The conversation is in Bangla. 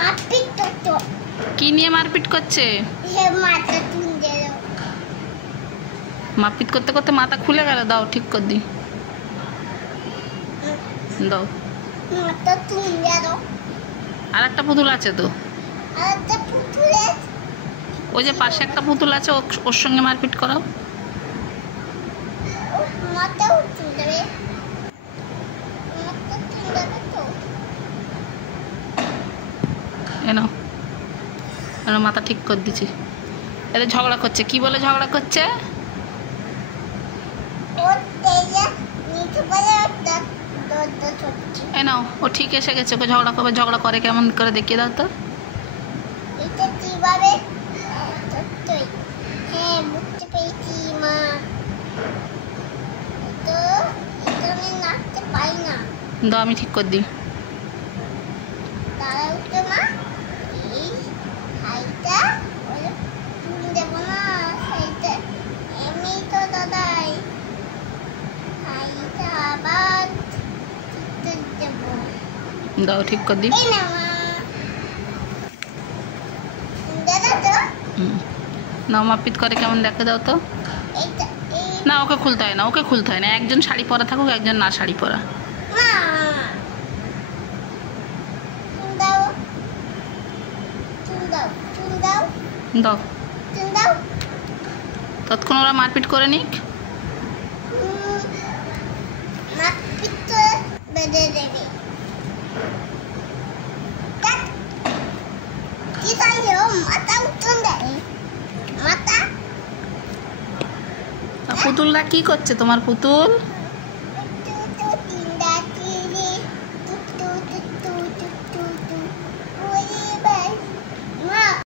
মারপিট করতো। কি নিয়ে মারপিট করছে? হে মাথা তুলে দাও। মারপিট করতে করতে মাথা খুলে গেল। দাও ঠিক করে দি। দাও। মাথা তুলে দাও। আর একটা পুতুল আছে তো। আর একটা পুতুল আছে। ওই যে পাশে একটা পুতুল আছে, ওর সঙ্গে মারপিট করাও। মাথাও তুলে দেবে। মাথা তুলে দেবে তো। এনো এনো মাথা ঠিক করে দিচ্ছি। এদের ঝগড়া করছে। কি বলে ঝগড়া করছে? এনো ও ঠিক এসে গেছে। ওকে ঝগড়া করবে। ঝগড়া করে কেমন করে দেখিয়ে দাও তো। এটা কিভাবে? হ্যাঁ বুঝতে পেরেছি মা। তো এটা আমি নাচতে পারি না। দাও আমি ঠিক করে দিই। দাঁড়াও তো মা। এই হাইটা তুলে দেবো না। হাইটা এমনি তো দাদাই। হাইটা আবার তুলে দেবো। দাও ঠিক করে দিই। এই না মা। দাদা তো নাও মারপিট করে কেমন দেখে দাও তো। এইটা এই না ওকে খুলতে হয় না, ওকে খুলতে হয় না। একজন শাড়ি পরা থাকুক, একজন না শাড়ি পরা। মা দাও চুল দাও চুল দাও দাও। চুল দাও। তৎক্ষণ ওরা মারপিট করে নিক। মারপিট তো বেঁধে দেবে। কি তাই মাথা উঠুন দেয়। মাথা পুতুলরা কি করছে তোমার পুতুল?